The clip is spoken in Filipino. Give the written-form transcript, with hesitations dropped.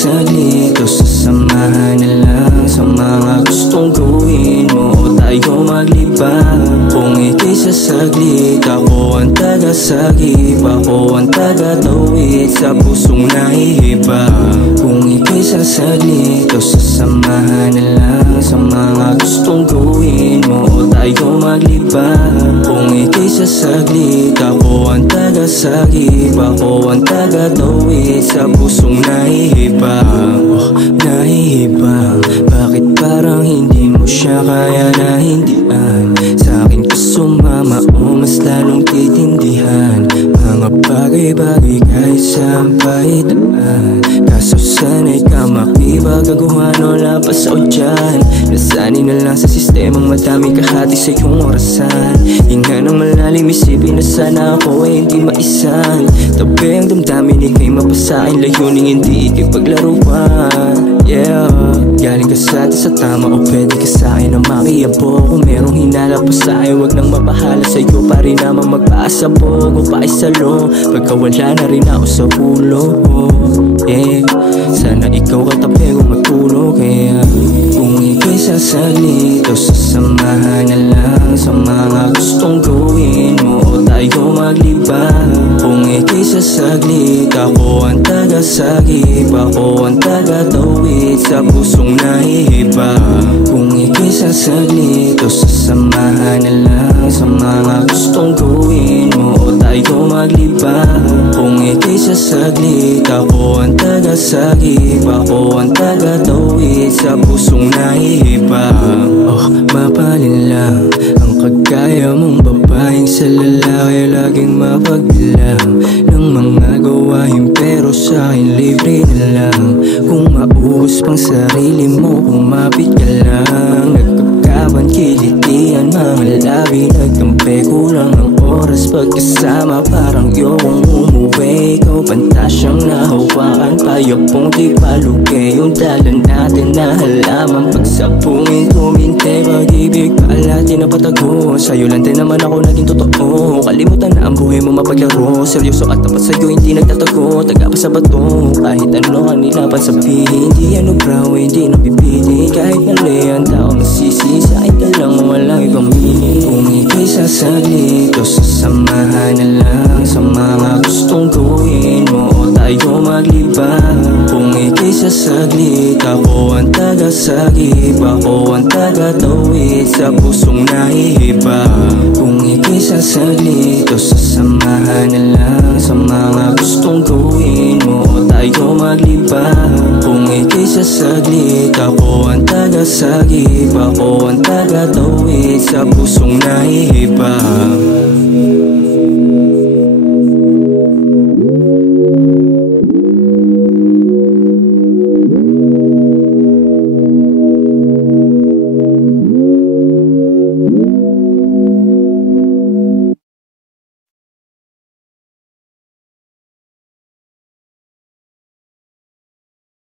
saglit o sasamahan na lang sa mga gustong gawin mo o tayo maglibang. Kung ika'y sasaglit, ako ang taga-sagip, ako ang taga-tawid sa pusong nahihiba. Kung ika'y sasaglit o sasamahan na lang sa mga gustong gawin mo o tayo maglibang. Kung ika'y sasaglit, ako ang taga-sagip, ako ang taga-tawid sa pusong nahihibang. Oh, nahihibang. Bakit parang hindi mo siya kaya nahindihan? Sa akin ka sumama o mas lalong titindihan mga bagay-bagay kahit saan pahitaan. Kaso sana'y ka makipagaguhan o lapas o dyan. Nasanay na lang sa sistemang madami kahati sa iyong orasan. Hinga ng malalim, isipin na sana ako ay hindi maisan. Tabi ang damdamin, ika'y mapasain, layuning hindi ika'y paglaruan. Yeah, galing ka sa atin sa tama o pwede ka sa'kin na makiyabo. Kung merong hinala pa sa'yo, wag nang mapahala sa'yo pa rin naman magpasabog o paisalo. Pagka wala na rin ako sa ulo, yeah. Sana ikaw katabi kung matulog. Kaya kung ika'y sasaglit o sasamahan na lang sa mga gustong gawin mo o tayo maglibang. Kung ika'y sasaglit, ako ang taga-sagip, ako ang taga-tawid sa pusong nahihiba. Kung ika'y sasaglit o sasamahan na lang sa mga gustong gawin mo o tayo maglibang. Kung ika'y sasaglit, ako ang taga-sagip, ako ang taga-tawid sa pusong nahihibang. Oh, mapalin lang ang kagaya mong babaeng sa lalaki laging mapagbilang ng mga gawain, pero sa'kin libre na lang. Kung maubos pang sarili mo, kumapit ka lang. Nagkakaban, kilitian, mga labi, nagtampe, kulang ang oras pagkasama, parang yokong umuwi. Ikaw pantasyang nahawakan, payapong di palugi. Yung dala natin na halaman, pagsapungin, tuminte, pag-ibig pala tinapatago. Sa'yo lang din naman ako naging totoo. Kalimutan na ang buhay mo mapaglaro. Seryoso at tapat sa'yo, hindi nagtatago. Taga pa sa bato, kahit ano kanila pan sabihin. Hindi ano braw, hindi napipili. Kahit mali ang tao masisi, sa'kin ka lang walang ibang meaning. Kung ika'y sasaglit o sasamahan na lang sa mga gustong gawin mo o tayo maglibang. Kung ika'y sasaglit, ako ang taga-sagip, ako ang taga-tawid sa pusong nahihiba. Kung ika'y sasaglit o sasamahan na lang sa mga gustong gawin mo o tayo maglibang. Kung ika'y sasaglit, ako ang taga-sagip, ako ang taga-tawid sa pusong nahihibang.